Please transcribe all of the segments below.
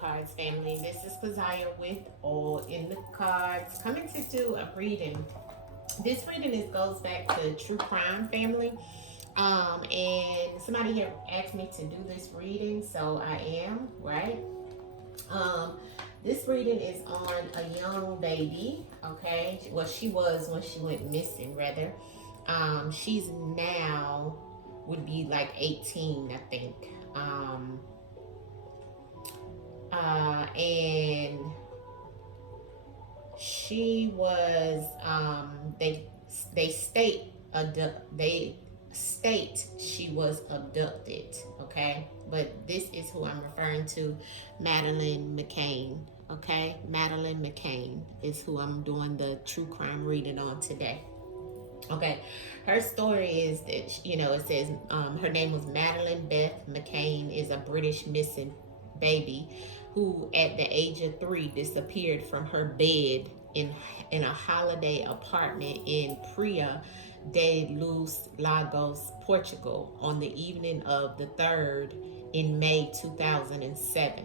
AllnDaKards family. This is Keziah with All in the Cards, coming to do a reading. This reading goes back to true crime family. And somebody here asked me to do this reading, so I am, right? This reading is on a young baby, okay? Well, she was when she went missing, rather. She's now would be like 18, I think. And she was they state she was abducted, okay? But this is who I'm referring to, Madeleine Mccann, okay? Madeleine Mccann is who I'm doing the true crime reading on today. Okay, her story is that, it says her name was Madeleine Beth Mccann, is a British missing baby who at the age of 3 disappeared from her bed in a holiday apartment in Praia de Luz, Lagos, Portugal on the evening of the 3rd in May 2007.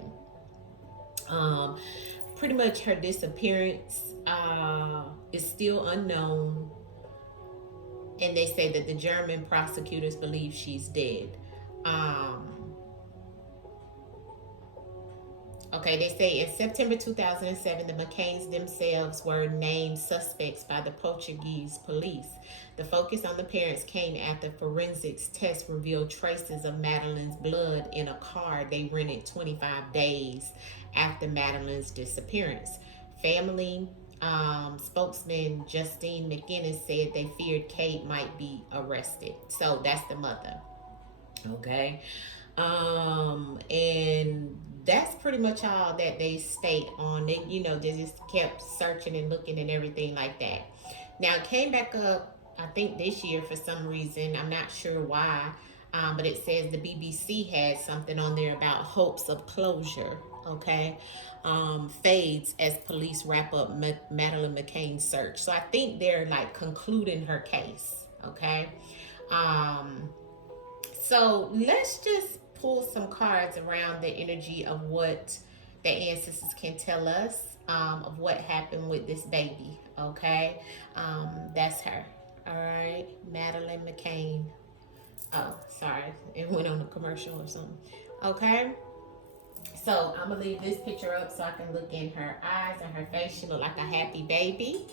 Pretty much her disappearance is still unknown, and they say that the German prosecutors believe she's dead. Okay, they say in September 2007, the McCanns themselves were named suspects by the Portuguese police. The focus on the parents came after forensics tests revealed traces of Madeleine's blood in a car they rented 25 days after Madeleine's disappearance. Family spokesman Justine McGinnis said they feared Kate might be arrested. So that's the mother. Okay. And that's pretty much all that they state on it. They just kept searching and looking and everything like that. Now, it came back up, I think this year for some reason. I'm not sure why. But it says the BBC had something on there about hopes of closure. Okay. Fades as police wrap up Madeleine McCann's search. So I think they're like concluding her case. Okay. So let's just pull some cards around the energy of what the ancestors can tell us of what happened with this baby. Okay. That's her. All right. Madeleine Mccann. Oh, sorry. It went on a commercial or something. Okay. So I'm going to leave this picture up so I can look in her eyes and her face. She looked like a happy baby.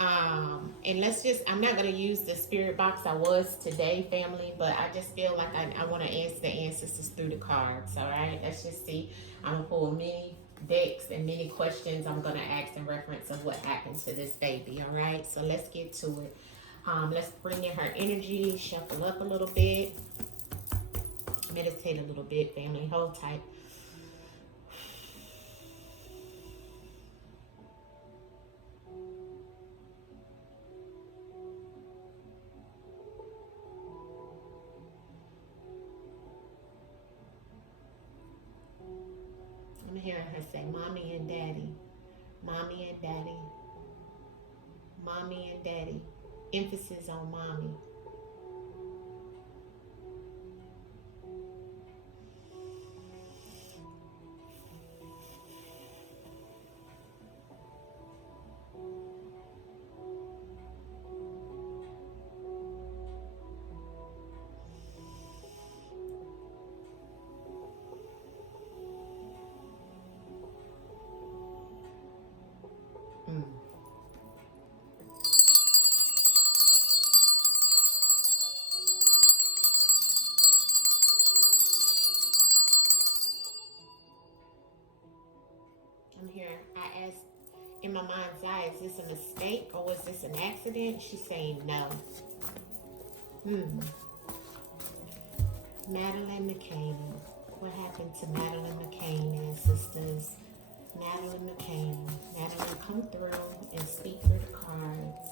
And I'm not going to use the spirit box I was today, family, but I just feel like I want to answer the ancestors through the cards. All right. Let's just see. I'm going to pull many decks and many questions I'm going to ask in reference of what happened to this baby. All right. So let's get to it. Let's bring in her energy, shuffle up a little bit, meditate a little bit, family. Hold tight. I'm hearing her say, Mommy and Daddy, Mommy and Daddy, Mommy and Daddy. Emphasis on Mommy. I'm here. I asked in my mind's eye, is this a mistake or was this an accident? She's saying no. Madeleine Mccann. What happened to Madeleine Mccann, ancestors? Madeleine Mccann. Madeleine, come through and speak through the cards.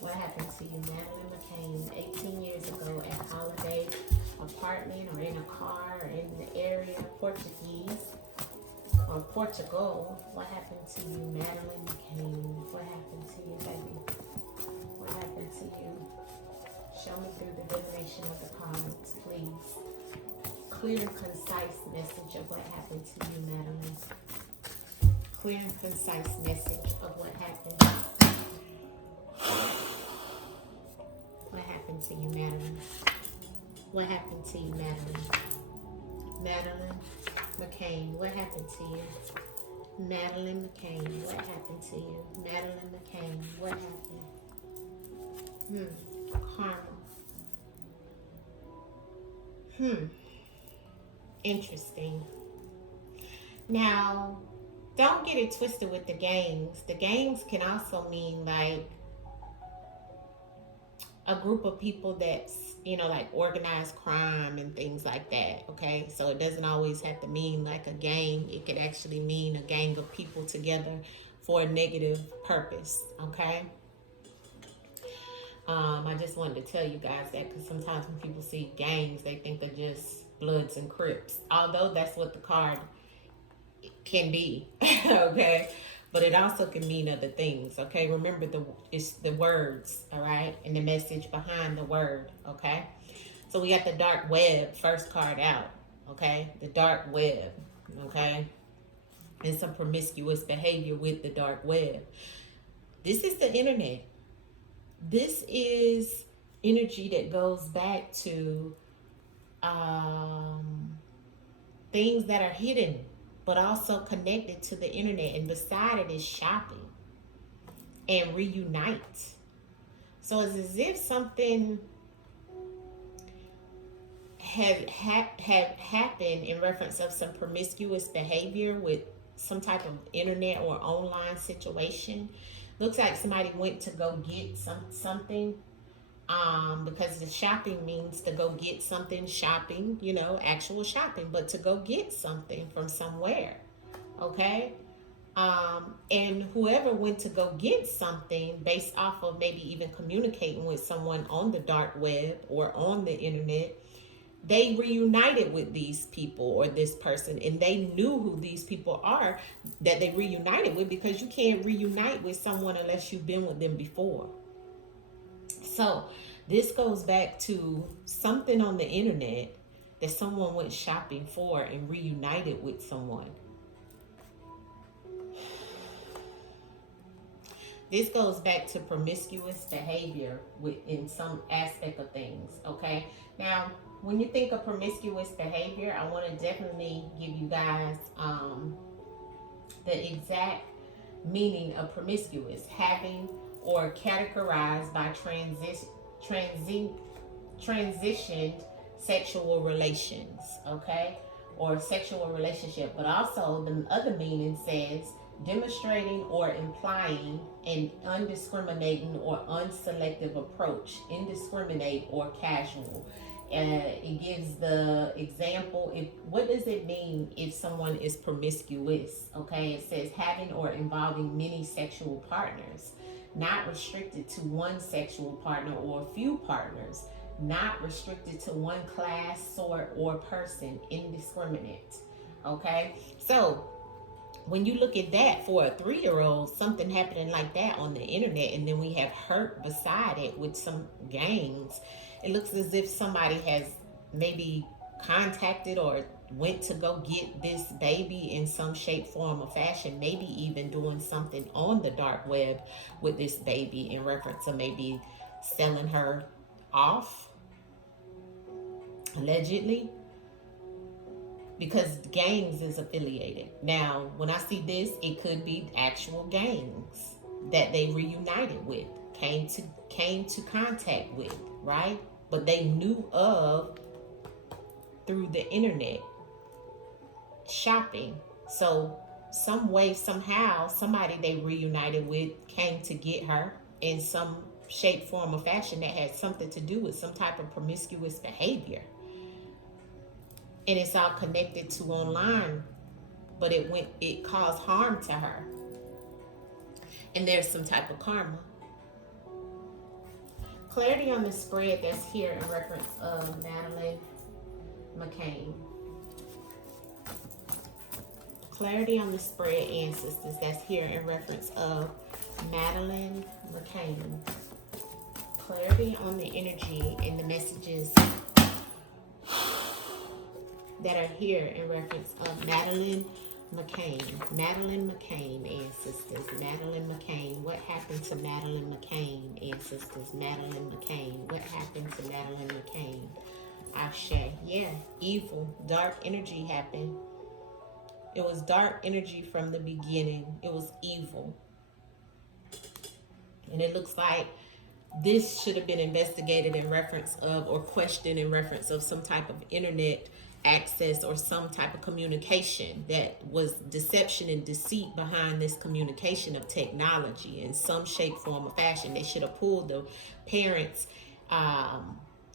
What happened to you, Madeleine McCann, 18 years ago at holiday apartment or in a car or in the area, Portuguese or Portugal? What happened to you, Madeleine McCann? What happened to you, baby? What happened to you? Show me through the divination of the cards, please. clear and concise message of what happened to you, Madeleine. Clear and concise message of what happened. What happened to you, Madeleine? What happened to you, Madeleine? Madeleine Mccann, what happened to you? Madeleine Mccann, what happened to you? Madeleine Mccann, what happened? Karma. Interesting. Now, don't get it twisted with the gangs. The gangs can also mean like a group of people that's, you know, like organized crime and things like that, okay? So it doesn't always have to mean like a gang. It could actually mean a gang of people together for a negative purpose, okay? I just wanted to tell you guys that because sometimes when people see gangs, they think they're just Bloods and Crips, although that's what the card can be, okay? But it also can mean other things, okay? Remember, it's the words, all right? And the message behind the word, okay? So we got the dark web, first card out, okay? The dark web, okay? And some promiscuous behavior with the dark web. This is the internet. This is energy that goes back to things that are hidden, but also connected to the internet. And beside it is shopping and reunite. So it's as if something have happened in reference of some promiscuous behavior with some type of internet or online situation. Looks like somebody went to go get something. Because the shopping means to go get something, shopping, you know, actual shopping, but to go get something from somewhere, okay? And whoever went to go get something based off of maybe even communicating with someone on the dark web or on the internet, they reunited with these people or this person, and they knew who these people are that they reunited with, because you can't reunite with someone unless you've been with them before. So this goes back to something on the internet that someone went shopping for and reunited with someone. This goes back to promiscuous behavior in some aspect of things, okay? Now, when you think of promiscuous behavior, I want to definitely give you guys the exact meaning of promiscuous: having or categorized by transitioned sexual relations, okay? Or sexual relationship. But also the other meaning says demonstrating or implying an undiscriminating or unselective approach, indiscriminate or casual. It gives the example. What does it mean if someone is promiscuous? Okay, it says having or involving many sexual partners, not restricted to one sexual partner or a few partners, not restricted to one class, sort, or person, indiscriminate. Okay, so when you look at that for a 3-year-old, something happening like that on the internet, and then we have hurt beside it with some gangs, it looks as if somebody has maybe contacted or went to go get this baby in some shape, form, or fashion, maybe even doing something on the dark web with this baby in reference to maybe selling her off, allegedly, because gangs is affiliated. Now, when I see this, it could be actual gangs that they reunited with, came to contact with, right? But they knew of through the internet shopping. So some way, somehow, somebody they reunited with came to get her in some shape, form, or fashion that had something to do with some type of promiscuous behavior. And it's all connected to online, but it caused harm to her. And there's some type of karma. Clarity on the spread that's here in reference of Madeleine Mccann. Clarity on the spread, ancestors, that's here in reference of Madeleine Mccann. Clarity on the energy and the messages that are here in reference of Madeleine McCann. Madeleine McCann, ancestors. Madeleine McCann. What happened to Madeleine McCann, ancestors? Madeleine McCann. What happened to Madeleine McCann? Ashe. Yeah, evil, dark energy happened. It was dark energy from the beginning. It was evil. And it looks like this should have been investigated in reference of, or questioned in reference of, some type of internet access or some type of communication that was deception and deceit behind this communication of technology in some shape, form, or fashion. They should have pulled the parents'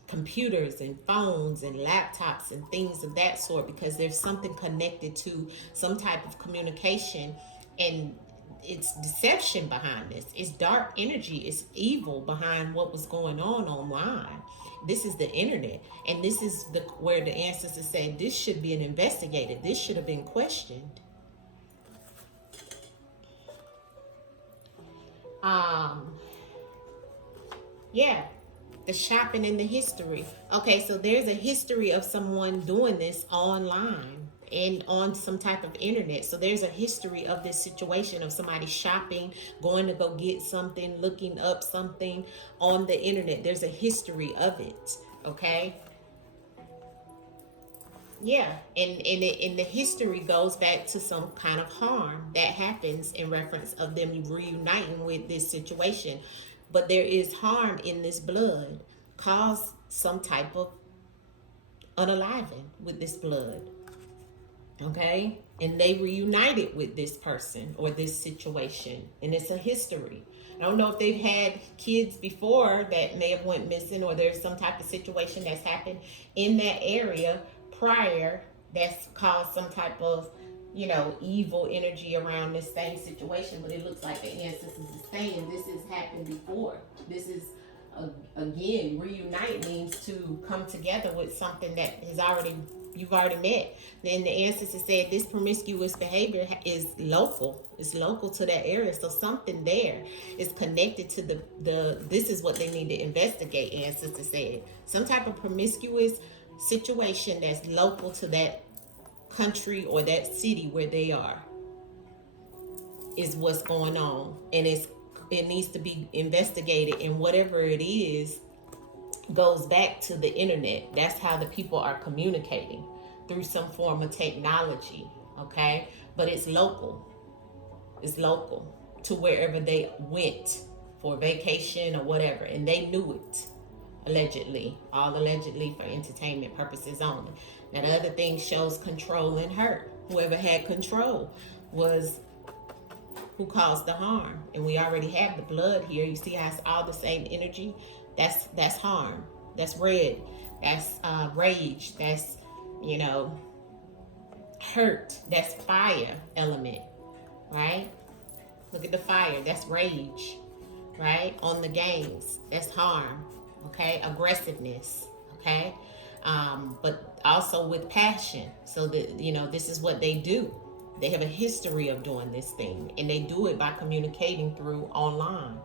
computers and phones and laptops and things of that sort, because there's something connected to some type of communication, and it's deception behind this. It's dark energy. It's evil behind what was going on online. This is the internet, and this is where the ancestors said this should be investigated. This should have been questioned. Yeah, the shopping and the history. Okay, so there's a history of someone doing this online and on some type of internet. So there's a history of this situation of somebody shopping, going to go get something, looking up something on the internet. There's a history of it. Okay. Yeah, and the history goes back to some kind of harm that happens in reference of them reuniting with this situation. But there is harm in this blood, caused some type of unaliving with this blood. Okay, and they reunited with this person or this situation, and it's a history. I don't know if they've had kids before that may have went missing, or there's some type of situation that's happened in that area prior that's caused some type of, evil energy around this same situation. But it looks like the ancestors is saying this has happened before. This is, again, reunite means to come together with something that you've already met. Then the ancestors said this promiscuous behavior is local. It's local to that area. So something there is connected to this is what they need to investigate, ancestors said. Some type of promiscuous situation that's local to that country or that city where they are is what's going on. And it needs to be investigated, and whatever it is goes back to the internet. That's how the people are communicating, through some form of technology. Okay, but it's local. It's local to wherever they went for vacation or whatever, and they knew it. Allegedly, all allegedly, for entertainment purposes only. Now the other thing shows control and hurt. Whoever had control was who caused the harm, and we already have the blood here. You see how it's all the same energy. That's harm. That's red. That's rage. That's hurt. That's fire element, right? Look at the fire. That's rage, right? On the games, that's harm. Okay, aggressiveness. Okay, but also with passion. So that this is what they do. They have a history of doing this thing, and they do it by communicating through online.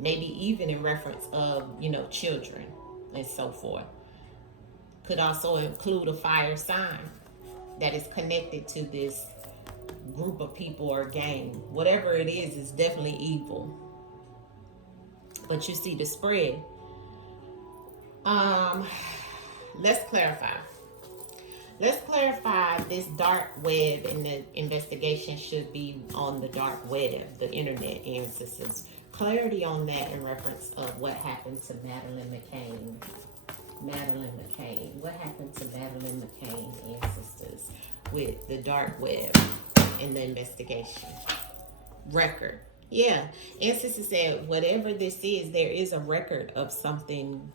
Maybe even in reference of children and so forth. Could also include a fire sign that is connected to this group of people or gang. Whatever it is definitely evil. But you see the spread. Let's clarify. Let's clarify this dark web, and the investigation should be on the dark web, the internet, ancestors. Clarity on that in reference of what happened to Madeleine McCann. Madeleine McCann. What happened to Madeleine McCann, ancestors, with the dark web in the investigation? Record. Yeah. Ancestors said whatever this is, there is a record of something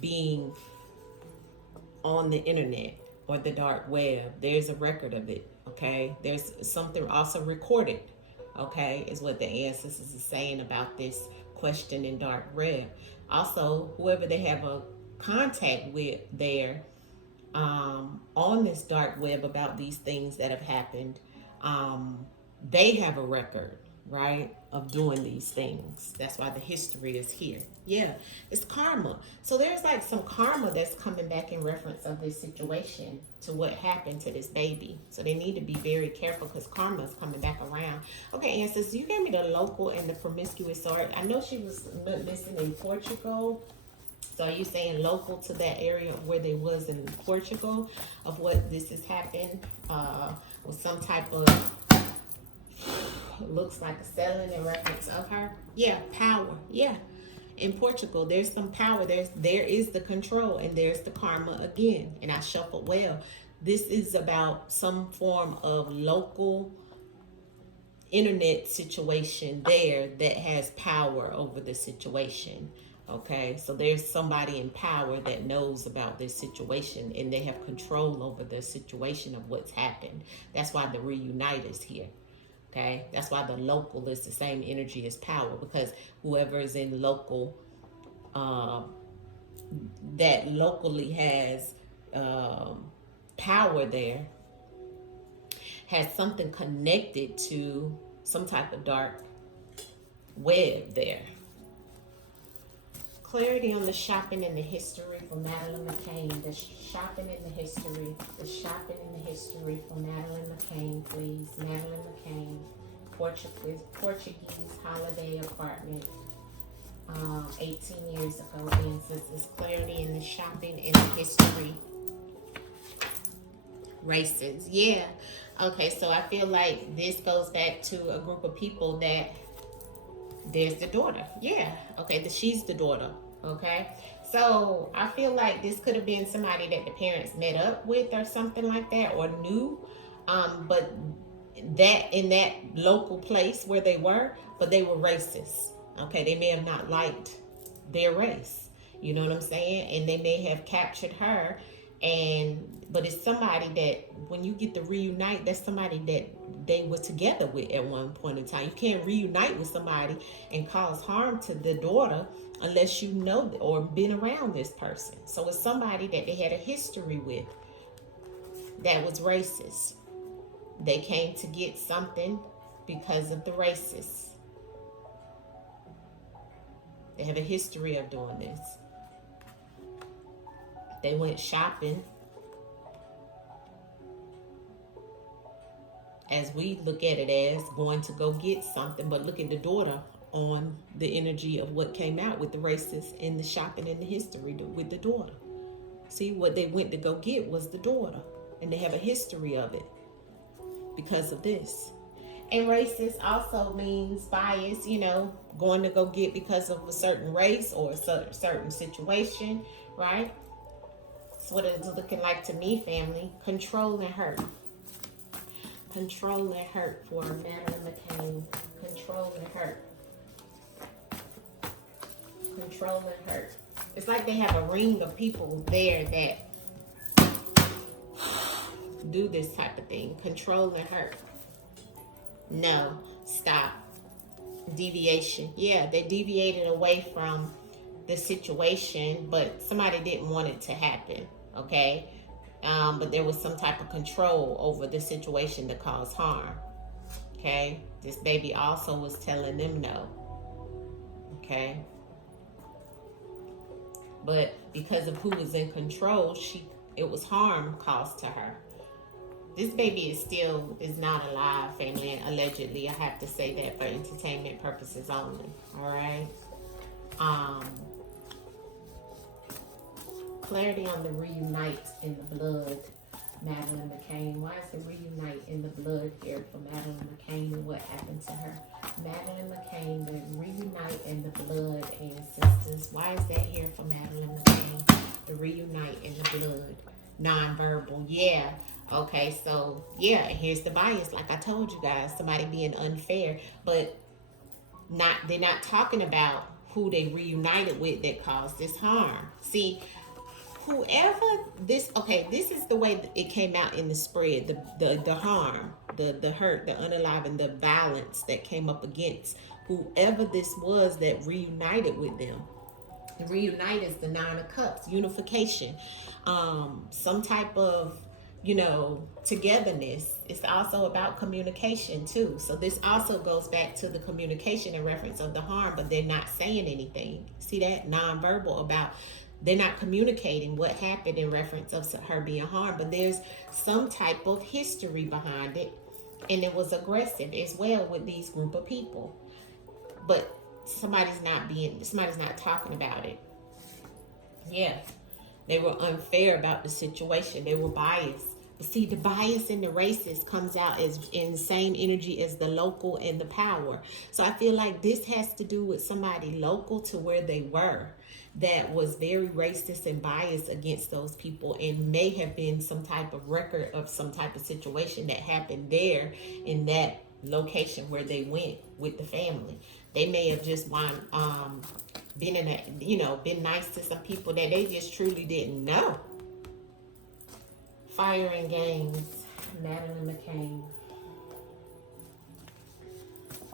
being on the internet or the dark web. There's a record of it. Okay. There's something also recorded. Okay, is what the ancestors is saying about this question in dark web. Also, whoever they have a contact with there on this dark web about these things that have happened, they have a record. right, of doing these things. That's why the history is here. Yeah, it's karma. So there's like some karma that's coming back in reference of this situation to what happened to this baby. So they need to be very careful because karma is coming back around. Okay, Ancestors, you gave me the local and the promiscuous. So I know she was missing in Portugal. So are you saying local to that area where they was in Portugal of what this has happened with some type of, looks like a selling in reference of her? Yeah, power. Yeah. In Portugal, there's some power. There is the control and there's the karma again. And I shuffled well. This is about some form of local internet situation there that has power over the situation. Okay, so there's somebody in power that knows about this situation and they have control over the situation of what's happened. That's why the reunite is here. Okay, that's why the local is the same energy as power, because whoever is in local, that locally has power there, has something connected to some type of dark web there. Clarity on the shopping and the history for Madeleine McCann. The shopping and the history. The shopping and the history for Madeleine McCann, please. Madeleine McCann. Portuguese holiday apartment. 18 years ago. Ancestors. Clarity in the shopping and the history. Races. Yeah. Okay, so I feel like this goes back to a group of people that there's the daughter. Yeah. Okay, she's the daughter. Okay. So I feel like this could have been somebody that the parents met up with or something like that, or knew. But that in that local place where they were, but they were racist. Okay, they may have not liked their race. You know what I'm saying? And they may have captured her. But it's somebody that when you get to reunite, that's somebody that they were together with at one point in time. You can't reunite with somebody and cause harm to the daughter unless you know or been around this person. So it's somebody that they had a history with that was racist. They came to get something because of the racists. They have a history of doing this. They went shopping. As we look at it as going to go get something, but look at the daughter on the energy of what came out with the racists in the shopping and the history with the daughter. See, what they went to go get was the daughter, and they have a history of it because of this. And racist also means bias, going to go get because of a certain race or a certain situation, right? That's what it's looking like to me, family. Control and hurt. Control and hurt for Madeleine McCann. Control and hurt. Control and hurt. It's like they have a ring of people there that do this type of thing. Control and hurt. No. Stop. Deviation. Yeah, they deviated away from the situation, but somebody didn't want it to happen. Okay? But there was some type of control over the situation that caused harm. Okay? This baby also was telling them no. Okay? But because of who was in control, it was harm caused to her. This baby is not alive, family, and allegedly. I have to say that for entertainment purposes only. All right? Clarity on the reunite in the blood, Madeleine McCann. Why is the reunite in the blood here for Madeleine McCann and what happened to her? Madeleine McCann, the reunite in the blood, ancestors. Why is that here for Madeleine McCann? The reunite in the blood. Non-verbal. Yeah. Okay, so yeah, here's the bias. Like I told you guys, somebody being unfair, but they're not talking about who they reunited with that caused this harm. See, whoever this is the way that it came out in the spread, the harm, the hurt, the unalive, and the violence that came up against whoever this was that reunited with them. The reunite is the 9 of Cups, unification, some type of togetherness. It's also about communication too. So this also goes back to the communication in reference of the harm, but they're not saying anything. See that? Nonverbal about, they're not communicating what happened in reference of her being harmed, but there's some type of history behind it, and it was aggressive as well with these group of people. But somebody's not talking about it. Yeah. They were unfair about the situation. They were biased. But see, the bias and the racist comes out as in the same energy as the local and the power. So I feel like this has to do with somebody local to where they were that was very racist and biased against those people, and may have been some type of record of some type of situation that happened there in that location where they went with the family. They may have just been in been nice to some people that they just truly didn't know. Fire and Games, Madeleine McCann.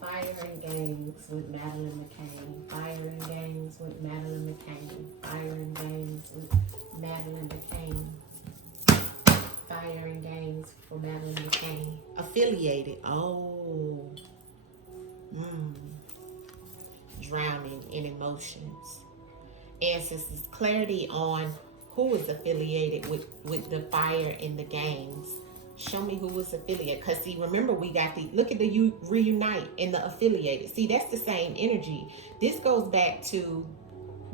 Fire and Games with Madeleine McCann. Fire and Games with Madeleine McCann. Fire and Games with Madeleine McCann. Fire and Games for Madeleine McCann. Affiliated. Oh. Drowning in emotions. Ancestors, clarity on who is affiliated with the fire and the gangs. Show me who was affiliated. Because see, remember, we got look at the reunite and the affiliated. See, that's the same energy. This goes back to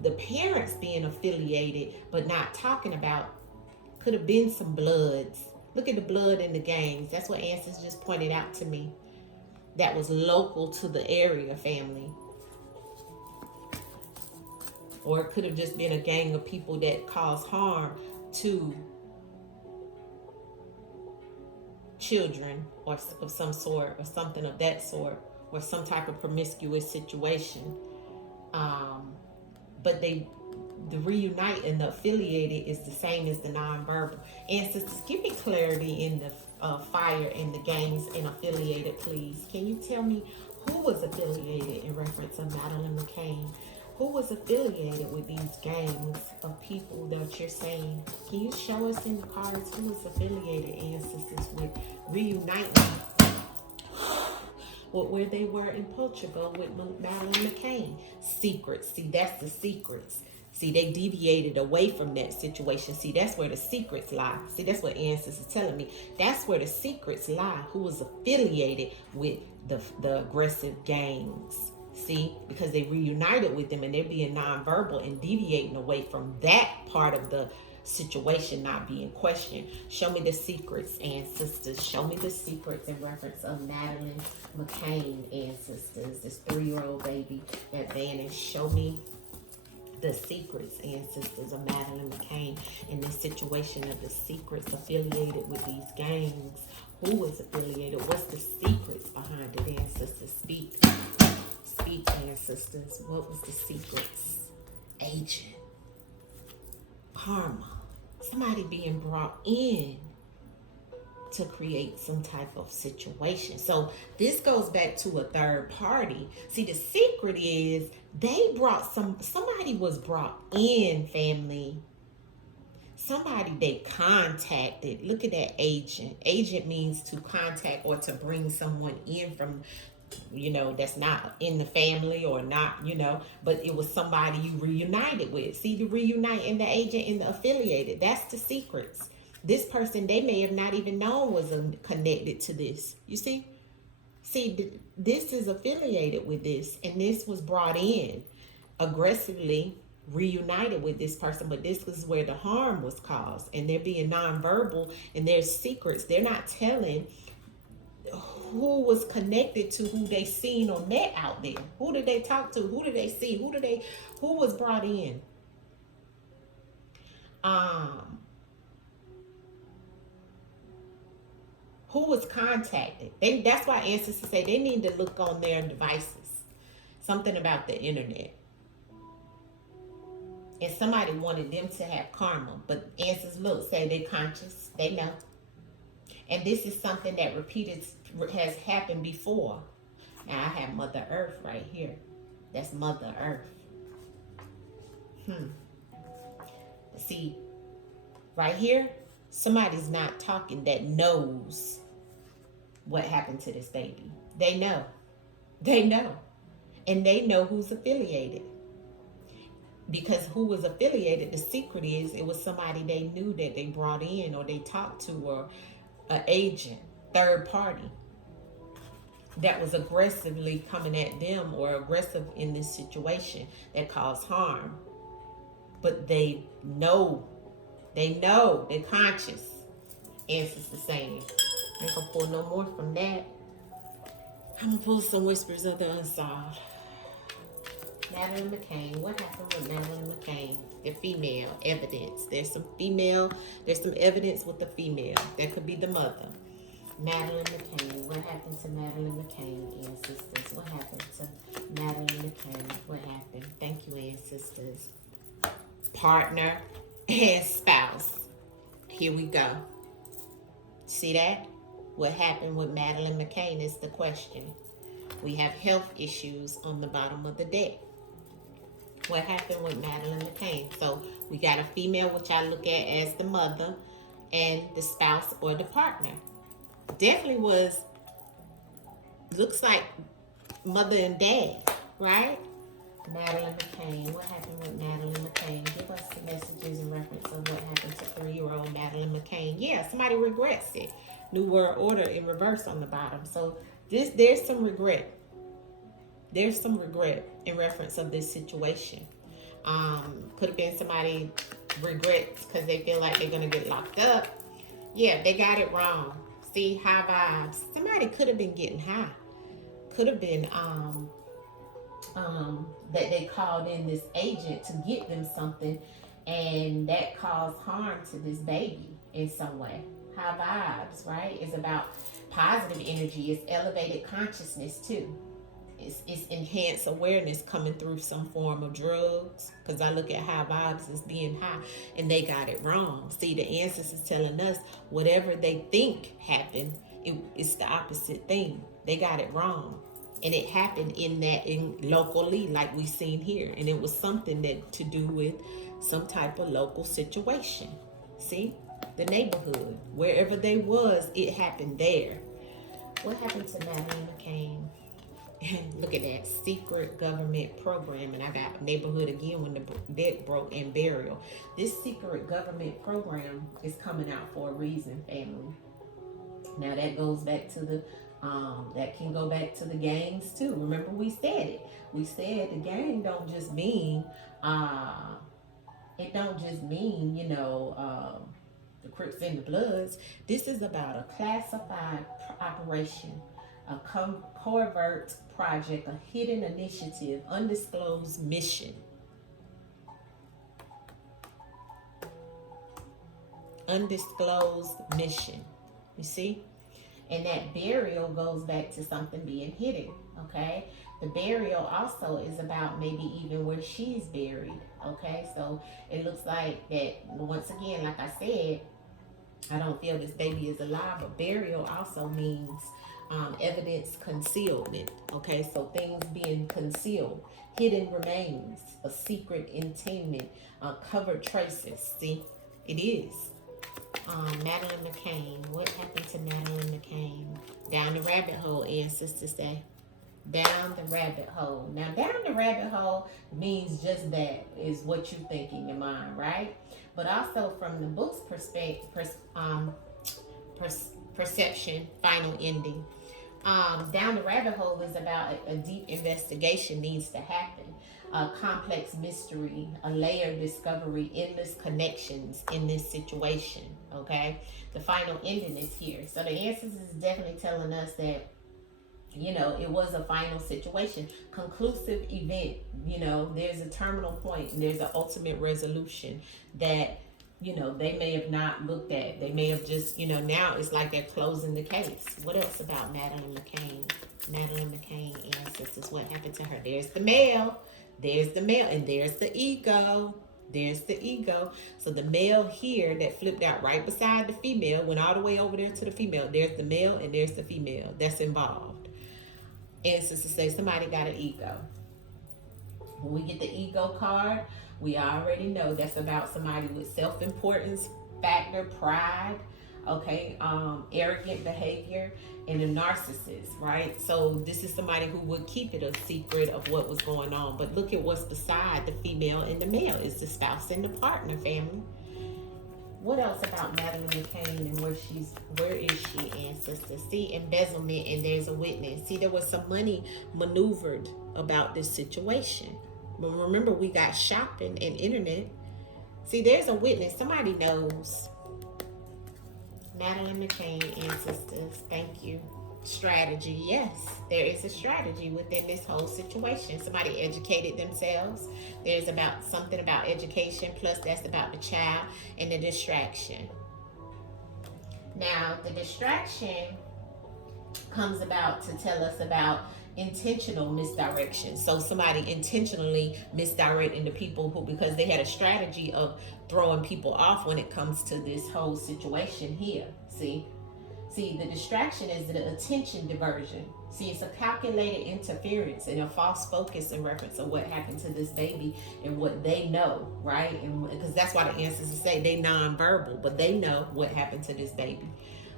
the parents being affiliated but not talking about. Could have been some bloods. Look at the blood in the gangs. That's what ancestors just pointed out to me. That was local to the area family. Or it could have just been a gang of people that caused harm to children or of some sort, or something of that sort, or some type of promiscuous situation. But the reunite and the affiliated is the same as the nonverbal. Ancestors, give me clarity in the fire and the gangs and affiliated, please. Can you tell me who was affiliated in reference of Madeleine McCann? Who was affiliated with these gangs of people that you're saying? Can you show us in the cards who was affiliated, ancestors, with reuniting where they were in Portugal with Madeleine McCann? Secrets. See, that's the secrets. See, they deviated away from that situation. See, that's where the secrets lie. See, that's what ancestors is telling me. That's where the secrets lie. Who was affiliated with the aggressive gangs? See, because they reunited with them and they're being nonverbal and deviating away from that part of the situation not being questioned. Show me the secrets, ancestors. Show me the secrets in reference of Madeleine McCann, ancestors. This 3-year-old baby that vanished. Show me the secrets, ancestors, of Madeleine McCann in this situation of the secrets affiliated with these gangs. Who was affiliated? What's the secrets behind it, ancestors? Speak. Speak, ancestors. What was the secrets? Agent. Karma. Somebody being brought in to create some type of situation. So this goes back to a third party. See, the secret is they brought somebody was brought in, family. Somebody they contacted. Look at that agent. Agent means to contact or to bring someone in from, that's not in the family or not, but it was somebody you reunited with. See, the reunite and the agent and the affiliated. That's the secrets. This person they may have not even known was connected to this. You see? See, this is affiliated with this, and this was brought in aggressively, reunited with this person, but this is where the harm was caused, and they're being nonverbal, and there's secrets. They're not telling who was connected to who they seen or met out there. Who did they talk to? Who did they see? Who was brought in? Who was contacted? That's why ancestors say they need to look on their devices. Something about the internet. And somebody wanted them to have karma. But ancestors say they're conscious. They know. And this is something that has happened before. Now I have Mother Earth right here. That's Mother Earth. See, right here, somebody's not talking that knows what happened to this baby. They know. They know. And they know who's affiliated. Because who was affiliated, the secret is it was somebody they knew that they brought in or they talked to, or an agent, third party, that was aggressively coming at them or aggressive in this situation that caused harm. But they know, they're conscious. Ancestors saying, I ain't gonna pull no more from that. I'm gonna pull some whispers of the unsolved. Madeleine McCann. What happened with Madeleine McCann? The female evidence. There's some evidence with the female. That could be the mother. Madeleine McCann. What happened to Madeleine McCann, ancestors? What happened to Madeleine McCann? What happened? Thank you, ancestors. Partner and spouse. Here we go. See that? What happened with Madeleine McCann is the question. We have health issues on the bottom of the deck. What happened with Madeleine McCann? So we got a female, which I look at as the mother, and the spouse or the partner. Definitely looks like mother and dad, right? Madeleine McCann. What happened with Madeleine McCann? Give us the messages in reference of what happened to 3-year-old Madeleine McCann. Yeah, somebody regrets it. New World Order in reverse on the bottom. So there's some regret. There's some regret in reference of this situation. Could have been somebody regrets because they feel like they're gonna get locked up. Yeah, they got it wrong. See, high vibes. Somebody could have been getting high. Could have been that they called in this agent to get them something, and that caused harm to this baby in some way. High vibes, right? It's about positive energy. It's elevated consciousness too. It's enhanced awareness coming through some form of drugs, because I look at high vibes as being high, and they got it wrong. See, the ancestors telling us whatever they think happened, it's the opposite thing. They got it wrong. And it happened locally, like we seen here. And it was something that to do with some type of local situation. See? The neighborhood. Wherever they was, it happened there. What happened to Madeleine McCann? Look at that. Secret government program. And I got neighborhood again when the deck broke, and burial. This secret government program is coming out for a reason, family. Now that goes back to the that can go back to the gangs too. Remember, we said it. We said the gang don't just mean it don't just mean, the Crips and the Bloods. This is about a classified operation, a covert project, a hidden initiative, undisclosed mission. Undisclosed mission. You see? And that burial goes back to something being hidden, okay? The burial also is about maybe even where she's buried, okay? So it looks like that, once again, like I said, I don't feel this baby is alive, but burial also means evidence concealment, okay? So things being concealed, hidden remains, a secret entainment, covered traces, see? It is. Madeleine McCann. What happened to Madeleine McCann? Down the rabbit hole, ancestors say. Down the rabbit hole. Now, down the rabbit hole means just that, is what you think in your mind, right? But also from the book's perception, final ending. Down the rabbit hole is about a deep investigation needs to happen. A complex mystery, a layered discovery, endless connections in this situation, okay? The final ending is here. So the answers is definitely telling us that, it was a final situation, conclusive event, there's a terminal point and there's an ultimate resolution that, they may have not looked at. They may have just, now it's like they're closing the case. What else about Madeleine McCann? Madeleine McCann ancestors, what happened to her? There's the male. There's the male, and there's the ego. There's the ego. So the male here that flipped out right beside the female, went all the way over there to the female. There's the male and there's the female that's involved. Ancestors say somebody got an ego. When we get the ego card, we already know that's about somebody with self-importance, factor, pride, okay, arrogant behavior, and a narcissist, right? So this is somebody who would keep it a secret of what was going on. But look at what's beside the female and the male. It's the spouse and the partner, family. What else about Madeleine McCann and where is she, ancestors? See, embezzlement, and there's a witness. See, there was some money maneuvered about this situation. But remember, we got shopping and internet. See, there's a witness. Somebody knows. Madeleine McCann, ancestors, thank you. Strategy, yes, there is a strategy within this whole situation. Somebody educated themselves. There's about something about education, plus that's about the child and the distraction. Now, the distraction comes about to tell us about intentional misdirection. So somebody intentionally misdirecting the people who, because they had a strategy of throwing people off when it comes to this whole situation here. See, the distraction is the attention diversion. See, it's a calculated interference and a false focus in reference of what happened to this baby and what they know, right? And because that's why the ancestors say they nonverbal, but they know what happened to this baby.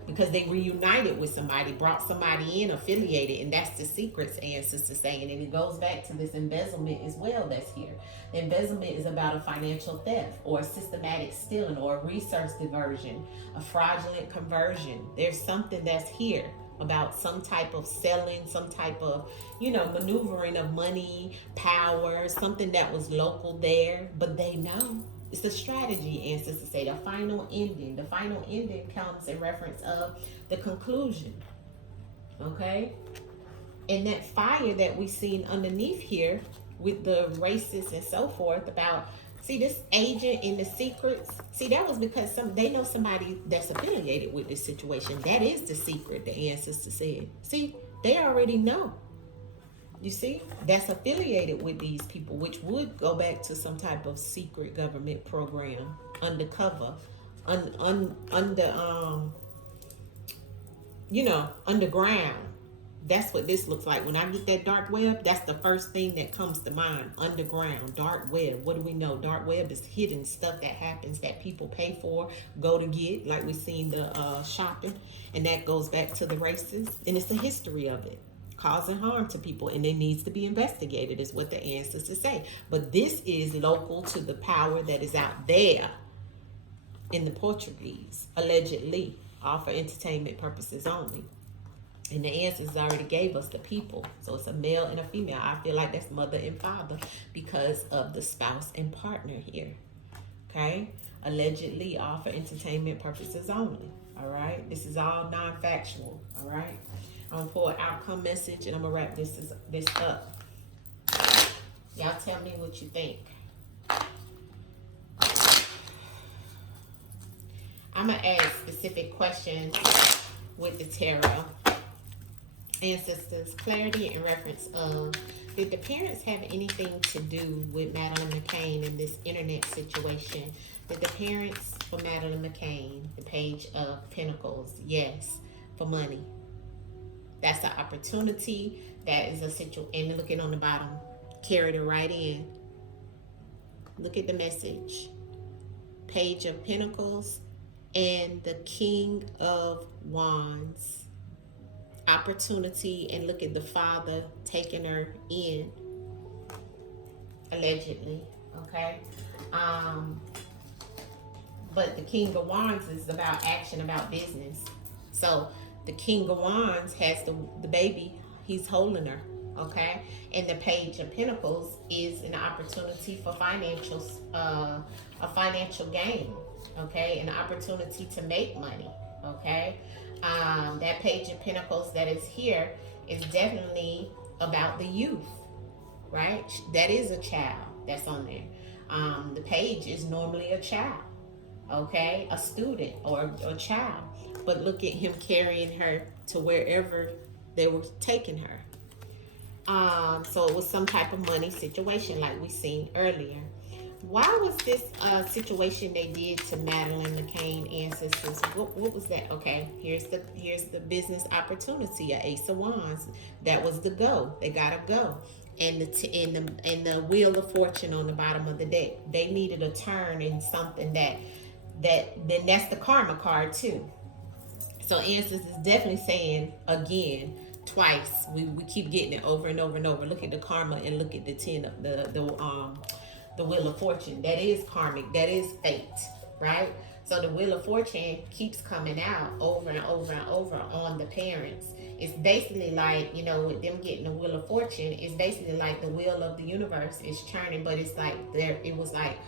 Because they reunited with somebody, brought somebody in, affiliated, and that's the secrets ancestors saying. And it goes back to this embezzlement as well that's here. The embezzlement is about a financial theft or a systematic stealing or a resource diversion, a fraudulent conversion. There's something that's here about some type of selling, some type of, maneuvering of money, power, something that was local there, but they know. It's a strategy, ancestors say. The final ending. The final ending comes in reference of the conclusion. Okay? And that fire that we seen underneath here with the racists and so forth about, see, this agent in the secrets. See, that was because they know somebody that's affiliated with this situation. That is the secret, the ancestors said. See, they already know. You see, that's affiliated with these people, which would go back to some type of secret government program, undercover, underground. That's what this looks like. When I get that dark web, that's the first thing that comes to mind. Underground, dark web. What do we know? Dark web is hidden stuff that happens that people pay for, go to get, like we seen the shopping, and that goes back to the races, and it's the history of it. Causing harm to people, and it needs to be investigated is what the ancestors say. But this is local to the power that is out there in the Portuguese, allegedly, all for entertainment purposes only. And the ancestors already gave us the people. So it's a male and a female. I feel like that's mother and father because of the spouse and partner here. Okay? Allegedly, all for entertainment purposes only. All right? This is all non-factual. All right? I'm going to pull an outcome message and I'm going to wrap this up. Y'all tell me what you think. I'm going to ask specific questions with the tarot. Ancestors, clarity in reference of, did the parents have anything to do with Madeleine McCann in this internet situation? Did the parents for Madeleine McCann, the Page of Pentacles, yes, for money. That's an opportunity. That is a situation. And looking on the bottom, carried it right in. Look at the message. Page of Pentacles and the King of Wands. Opportunity, and look at the father taking her in. Allegedly. Okay. But the King of Wands is about action, about business. So the King of Wands has the baby. He's holding her, okay? And the Page of Pentacles is an opportunity for a financial gain, okay? An opportunity to make money, okay? That Page of Pentacles that is here is definitely about the youth, right? That is a child that's on there. The page is normally a child, okay? A student or a child. But look at him carrying her to wherever they were taking her. So it was some type of money situation like we seen earlier. Why was this situation they did to Madeleine McCann ancestors? What was that? Okay, here's the business opportunity, a Ace of Wands. That was the go. They gotta go. And the Wheel of Fortune on the bottom of the deck. They needed a turn in something that then that's the karma card too. So ancestors is definitely saying again, twice. We keep getting it over and over and over. Look at the karma and look at the ten of the wheel of fortune. That is karmic. That is fate, right? So the wheel of fortune keeps coming out over and over and over on the parents. It's basically like, with them getting the wheel of fortune, it's basically like the wheel of the universe is churning, but it's like it was like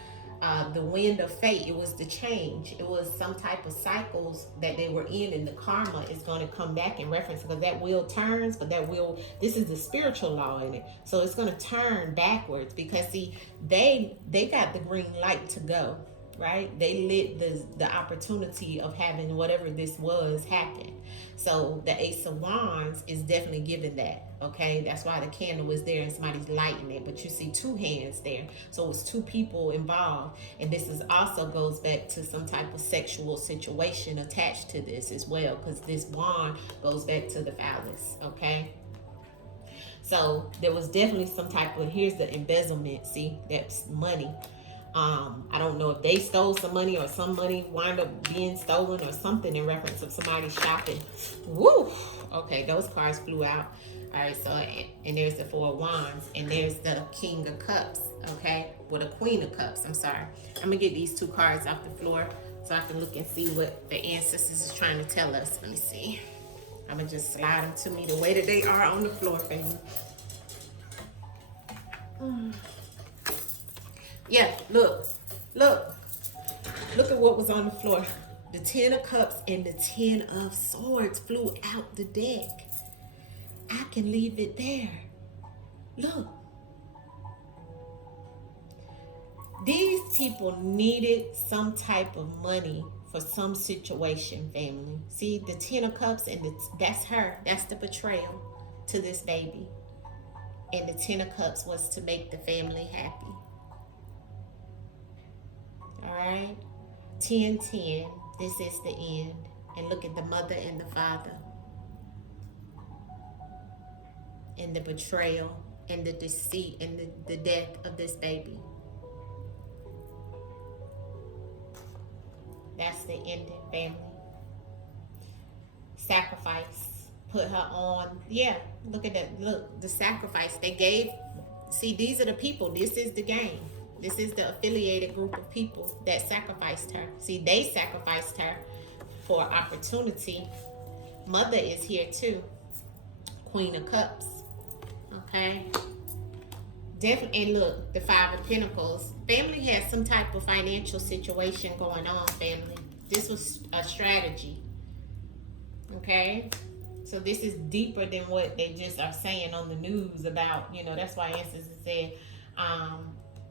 the wind of fate. It was the change. It was some type of cycles that they were in, and the karma is going to come back in reference, because that wheel turns, but that wheel, this is the spiritual law in it. So it's going to turn backwards, because see, they got the green light to go, right? They lit the opportunity of having whatever this was happen. So the Ace of Wands is definitely giving that. Okay, that's why the candle is there and somebody's lighting it, but you see two hands there, so it's two people involved. And this is also goes back to some type of sexual situation attached to this as well, because this wand goes back to the phallus. Okay, so there was definitely some type of, here's the embezzlement. See, that's money. I don't know if they stole some money or some money wind up being stolen or something in reference of somebody shopping. Woo! Okay, those cards flew out. All right, so, and there's the Four of Wands, and there's the King of Cups, okay? Well, the Queen of Cups, I'm sorry. I'm gonna get these two cards off the floor so I can look and see what the ancestors is trying to tell us. Let me see. I'm gonna just slide them to me the way that they are on the floor, family. Yeah, look at what was on the floor. The Ten of Cups and the Ten of Swords flew out the deck. I can leave it there. Look. These people needed some type of money for some situation, family. See, the Ten of Cups, and that's her. That's the betrayal to this baby. And the Ten of Cups was to make the family happy. All right? 10-10. This is the end. And look at the mother and the father. And the betrayal and the deceit and the death of this baby. That's the ending, family. Sacrifice. Put her on. Yeah, look at that. Look, the sacrifice they gave. See, these are the people. This is the game. This is the affiliated group of people that sacrificed her. See, they sacrificed her for opportunity. Mother is here too. Queen of Cups. Okay. Definitely, and look, the Five of Pentacles. Family has some type of financial situation going on, family. This was a strategy. Okay. So this is deeper than what they just are saying on the news about, that's why ancestors said,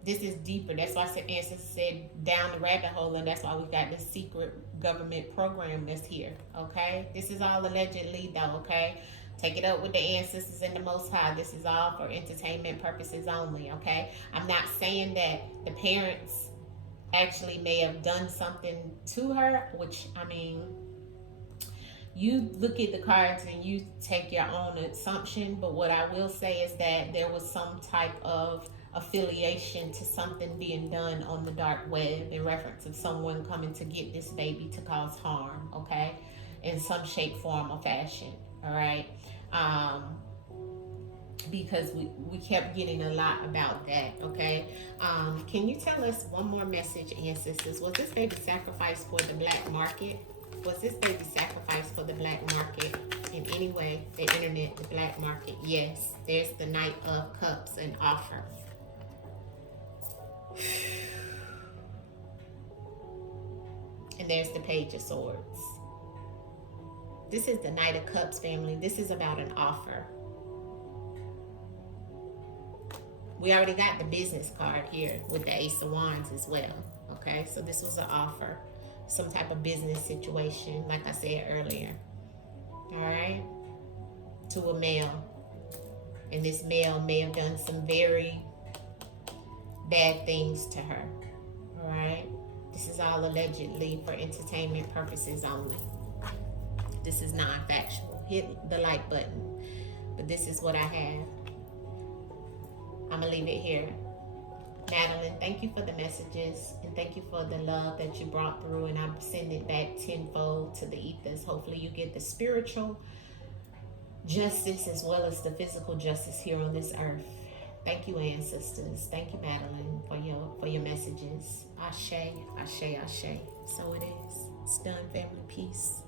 this is deeper. That's why ancestors said down the rabbit hole, and that's why we got this secret government program that's here. Okay. This is all allegedly though, okay? Take it up with the ancestors and the Most High. This is all for entertainment purposes only, okay? I'm not saying that the parents actually may have done something to her, which, you look at the cards and you take your own assumption, but what I will say is that there was some type of affiliation to something being done on the dark web in reference of someone coming to get this baby to cause harm, okay? In some shape, form, or fashion, all right? Because we kept getting a lot about that, okay? Can you tell us one more message, ancestors? Was this baby sacrificed for the black market? Was this baby sacrificed for the black market in any way? The internet, the black market? Yes. There's the Knight of Cups, an offer. And there's the Page of Swords. This is the Knight of Cups, family. This is about an offer. We already got the business card here with the Ace of Wands as well. Okay, so this was an offer. Some type of business situation, like I said earlier. All right, to a male. And this male may have done some very bad things to her. All right, this is all allegedly for entertainment purposes only. This is non-factual. Hit the like button. But this is what I have. I'm going to leave it here. Madeline, thank you for the messages and thank you for the love that you brought through. And I'm sending it back tenfold to the ethers. Hopefully, you get the spiritual justice as well as the physical justice here on this earth. Thank you, ancestors. Thank you, Madeleine, for your messages. Ashe, ashe, ashe. So it is. It's done, family. Peace.